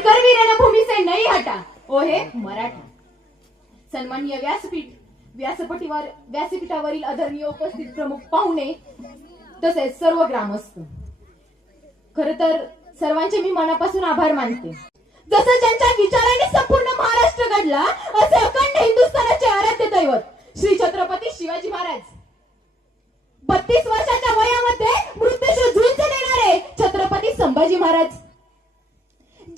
करवी रणभूमी से नहीं हटा ओ हे मराठा. सन्माननीय व्यासपीठावरील आदरणीय उपस्थित प्रमुख पाहुणे तसेच सर्व ग्रामस्थ, खर तर सर्वांचे मी मनापासून आभार मानते. जसं ज्यांच्या विचाराने संपूर्ण महाराष्ट्र घडला असे अखंड हिंदुस्थानाचे आराध्य दैवत श्री छत्रपती शिवाजी महाराज. 32 वर्षाच्या वयामध्ये मृत्यूशी झुंज देणारे छत्रपती संभाजी महाराज,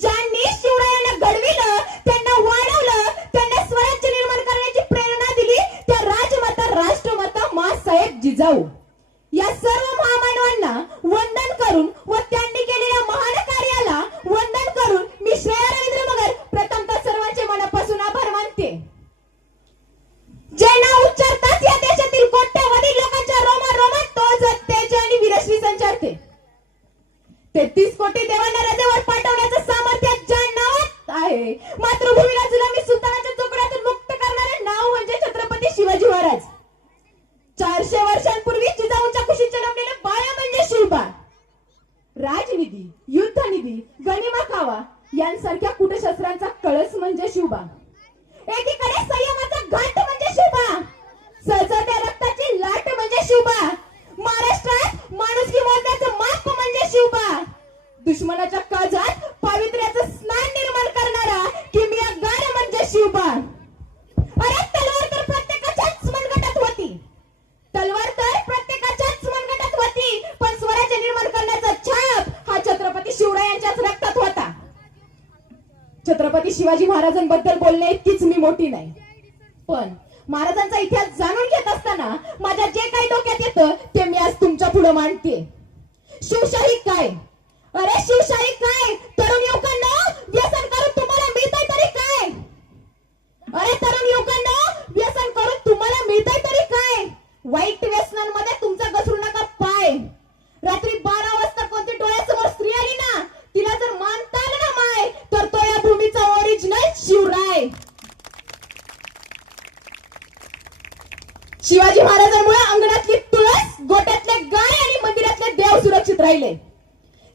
ज्यांनी शिवरायांना घडविलं, त्यांना वाढवलं, त्यांना स्वराज्य निर्माण करण्याची प्रेरणा दिली, त्या राजमाता राष्ट्रमाता माँसाहेब जिजाऊ या सर्व महामानवांना वंदन करून व त्यांनी केलेल्या महान कार्याला वंदन करून मी श्रेया रवींद्र मगर प्रथमतः सर्वांचे मनापासून आभार मानते. जे नाव उच्चारतात या देशातील कोट्यावधी लोकांच्या रोमारोमात तो तेज आणि वीरश्री संचारते. 33 कोटी देवांना रजेवर पाठवण्याचं सामर्थ्य ज्या नावात आहे. मातृभूमीला जुलमी सुलतानाच्या जोखडातून मुक्त करणारे नाव म्हणजे छत्रपती शिवाजी महाराज. 400 वर्षांपूर्वी जिजाऊंच्या कुशीत जन्मलेले बाळा म्हणजे शिवबा. राजनिधी, युद्धनिधी, गनिमा खावा यांसारख्या कुटशस्त्रांचा कळस म्हणजे शिवबा. एकीकडे संयमाचा घाट म्हणजे शिवबा, सळसळत्या रक्ताची लाट म्हणजे शिवबा. महाराष्ट्रात माणुसकी मोजण्याचं माप म्हणजे शिवबा. दुश्मनाच्या काळजात पावित्र्याचं स्नान निर्माण करणारा किमयागार म्हणजे शिवबा. अरे तलवार तर प्रत्येकाच्याच मनगटात होती, तलवार तर प्रत्येकाच्याच मनगटात होती, पण स्वराज्य निर्माण करण्याचा छाप हा छत्रपती शिवरायांच्याच रक्तात होता. छत्रपती शिवाजी महाराजांबद्दल बोलणे इतकीच मी मोठी नाही, पण महाराजांचा इतिहास जाणून घेत असताना माझ्या जे काही डोक्यात येतं ते मी आज तुमच्या पुढे मांडते. शिवशाही काय? अरे शिवशाही काय? तरुण युवकांना व्यसन करून तुम्हाला मिळतंय तरी काय? अरे तरुण युवकांना व्यसन करून तुम्हाला मिळतंय तरी काय? वाईट व्यसनांमध्ये तुमचा घसरू नका पाय. रात्री 12 वाजता कोणती डोळ्यासमोर स्त्री आली ना, तिला जर मानता आलं ना माय, तर तो या भूमीचा ओरिजिनल शिवराय. शिवाजी महाराजांमुळे अंगणातली तुळस, गोट्यातले गाय आणि मंदिरातले देव सुरक्षित राहिले.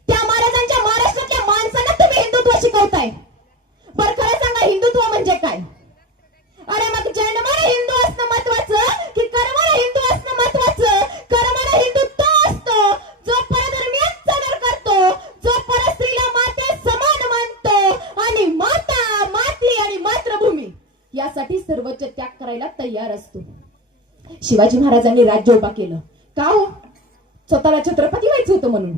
त्या महाराजांच्या महाराष्ट्रातल्या माणसांना तुम्ही हिंदुत्व शिकवताय. बरं खरं सांगा, हिंदुत्व म्हणजे काय? अरे मग जन्माला हिंदू असणं महत्वाचं की कर्माला हिंदू असणं महत्वाचं? कर्माला हिंदू तो असतो जो परधर्मीयांचा सादर करतो, जो परस्त्रीला माते समान मानतो आणि माता, माती आणि मातृभूमी यासाठी सर्वोच्च त्याग करायला तयार असतो. शिवाजी महाराजांनी राज्य उभा केलं का हो? स्वतःला छत्रपती व्हायचं होतं म्हणून?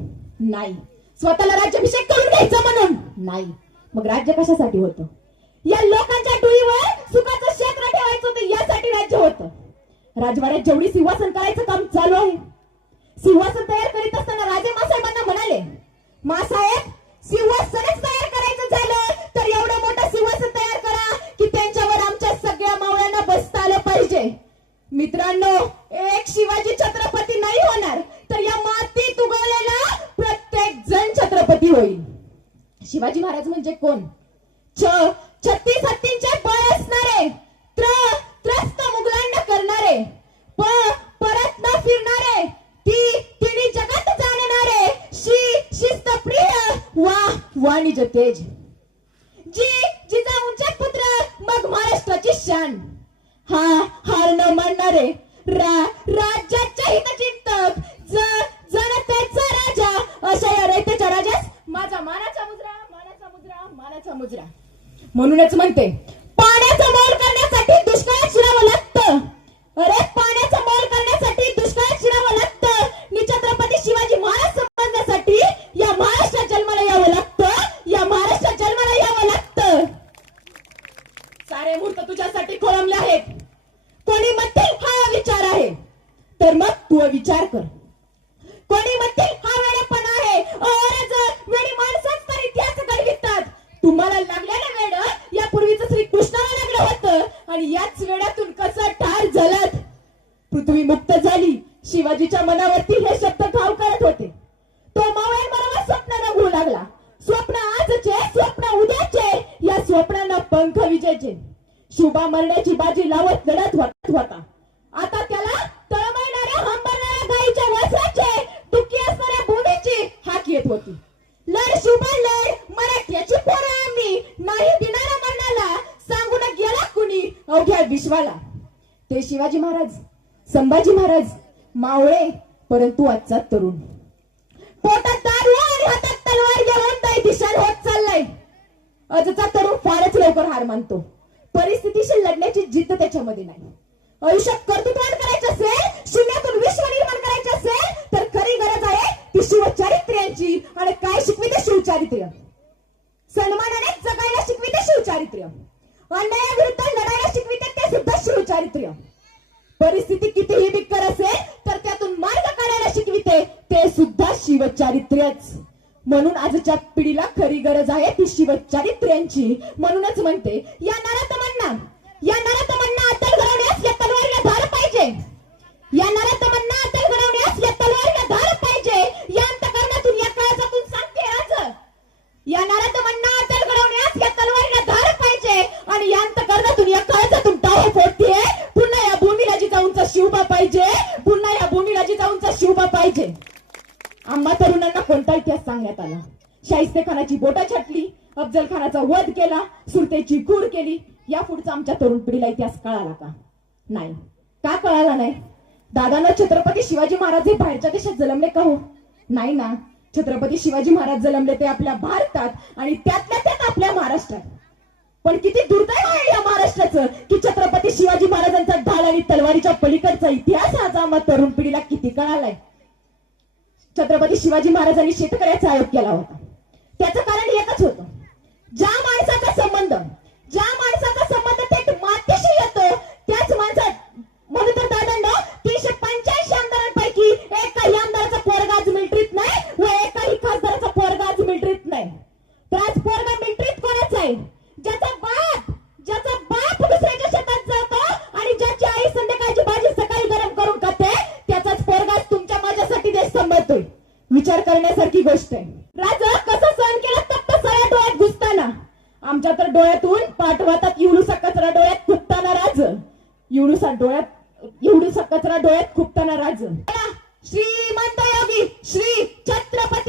नाही. स्वतःला राज्याभिषेक करून घ्यायचं म्हणून? नाही. मग राज्य कशासाठी होतं? या लोकांच्या डोळीवर सुखाचं क्षेत्र ठेवायचं होतं, यासाठी राज्य होतं. राजवाड्यात जेवढी सिंहासन करायचं काम चालू आहे, सिंहासन तयार करीत असताना राजे मासाहेबांना म्हणाले, मासाहेब सिंहासनच तयार करायचं झालं तर एवढं मोठं सिंहासन तयार करा की त्यांच्यावर आमच्या सगळ्या मावळ्यांना बसता आलं पाहिजे. मित्रांनो, एक शिवाजी छत्रपती नाही होणार तर या मातीत उगवलेला प्रत्येक जण छत्रपती होईल. शिवाजी महाराज म्हणजे कोण? 36 हत्तींचे बळ असणारे, त्रस्त मुघलांना करणारे, परत न फिरणारे, तिन्ही जगात जाणणारे, शिस्तप्रिय वाणिज्य तेज, जिजाऊंचे पुत्र, मग महाराष्ट्राची शान, हार न मानणारे, राज्याच्या हितचिंतक, जनतेचा राजा, अशा या रयतेच्या राजास माझा मानाचा मुजरा, मानाचा मुजरा, मानाचा मुजरा. म्हणूनच म्हणते, पाण्याचा मोल करण्यासाठी दुष्काळात शिरावं लागतं. अरे पाण्याचा मोल करण्यासाठी दुष्काळात शिरावं लागतं. छत्रपती शिवाजी महाराज समजण्यासाठी या महाराष्ट्रात जन्माला यावं लागतं, या महाराष्ट्रात जन्माला यावं लागतं. सारे मुहूर्त तुझ्यासाठी खोळंबले आहेत. कोणी म्हणतील हा विचार आहे, तर मग तू विचार कर. कोणी म्हणतील हा वेडेपणा आहे. वेडी माणसंच तर इतिहास घडवितात. तुम्हाला लागलेलं वेड यापूर्वीच श्री कृष्णाला लागलं होतं आणि याच वेड्यातून कसं ठार झालात. पृथ्वी मुक्त झाली. शिवाजीच्या मनावरती हे शब्द घाव करत होते. तो मावळ्यांबरोबर स्वप्न रंगू लागला. स्वप्न आजचे, स्वप्न उद्याचे, या स्वप्नांना पंख विजेचे. शिवबा मरण्याची बाजी लावत लढत होता. आता त्याला तळमळणाऱ्या हंबरणाऱ्या गाईच्या वासराचे, दुःखी असणाऱ्या भूमीची हाक येत होती. लढ शिवबा लढ, मराठ्याची पोरं आम्ही. ग्वाही देणारा मनाला सांगून गेला कुणी अवघ्या विश्वाला. ते शिवाजी महाराज, संभाजी महाराज, मावळे परंतु आजचा तरुण पोटात दारू आणि हातात तलवार घेऊन दै दिशान होत चाललाय. आजचा तरुण फारच लवकर हार मानतो. परिस्थितीशी लढण्याची जिद्द त्याच्यामध्ये नाही. आयुष्यात कर्तृत्वान करायचं असेल, शून्यातून विश्व निर्माण करायचे असेल तर खरी गरज आहे ती शिवचारित्र्यांची. आणि काय शिकविते शिवचारित्र्य? सन्मानाने जगायला शिकविते शिवचारित्र्य. अन्यायाविरुद्ध लढायला शिकविते ते सुद्धा शिवचारित्र्य. परिस्थिती कितीही बिकट असेल तर त्यातून मार्ग काढायला शिकविते ते सुद्धा शिवचारित्र्यच. म्हणून आजच्या पिढीला खरी गरज आहे ती शिवचारित्र्यांची. म्हणूनच म्हणते या नरातमन्ना अत्तल घडवण्यास या तलवारीला धार पाहिजे. या नरातमन्ना अत्तल घडवण्यास या तलवारीला धार पाहिजे. या अंतःकरणातून या काळजातून सांगते आज. या नरातमन्ना अत्तल घडवण्यास या तलवारीला धार पाहिजे. आणि या अंतःकरणातून या काळजातून टाळे फोडते. पुन्हा या भूमीला जिजाऊंचा शिवबा पाहिजे. पुन्हा या भूमीला जिजाऊंचा शिवबा पाहिजे. आम्हा तरुणांना कोणता इतिहास सांगण्यात आला? शाहिस्ते खानाची बोटा छाटली, अफजल खानाचा वध केला, सुरतेची खूर केली. या पुढचा आमच्या तरुण पिढीला इतिहास कळाला का? नाही. का कळाला नाही? दादांना छत्रपती शिवाजी महाराज हे बाहेरच्या देशात जन्मले का हो? नाही ना. छत्रपती शिवाजी महाराज जन्मले ते आपल्या भारतात आणि त्यातल्या त्यात आपल्या महाराष्ट्रात. पण किती दुर्दैव आहे या महाराष्ट्राचं की छत्रपती शिवाजी महाराजांचा ढाल आणि तलवारीच्या पलीकडचा इतिहास आज आम्हा तरुण पिढीला किती कळालाय. छत्रपती शिवाजी महाराजांनी शेतकऱ्याचा आयोग केला होता. त्याचं कारण एकच होतं, ज्या माणसाचा संबंध थेट मातीशी येतो त्याच माणसात. म्हणून तर दादांना 385 आमदारांपैकी एकाही आमदाराचा पोरगा आज मिलिटरीत नाही व एकाही खासदाराचा पोरगा आज मिलिटरीत नाही. तर आज पोरगा मिलिटरीत कोणाचा आहे? ज्याचा बाप दुसऱ्याच्या शेतात जातो आणि ज्याची आई संध्याकाळची भाजी सकाळी गरम करून खाते त्याचाच पोरगा तुमच्या माझ्यासाठी देश सांभाळतोय. विचार करण्यासारखी गोष्ट आहे. राजा कसं सहन केला तप्त सऱ्या डोळ्यात घुसताना. आमच्या तर डोळ्यातून पाठवातात एवढूसा कचरा डोळ्यात खुपताना राज. एवढूसा कचरा डोळ्यात खुपताना राज. श्रीमंत योगी श्री छत्रपती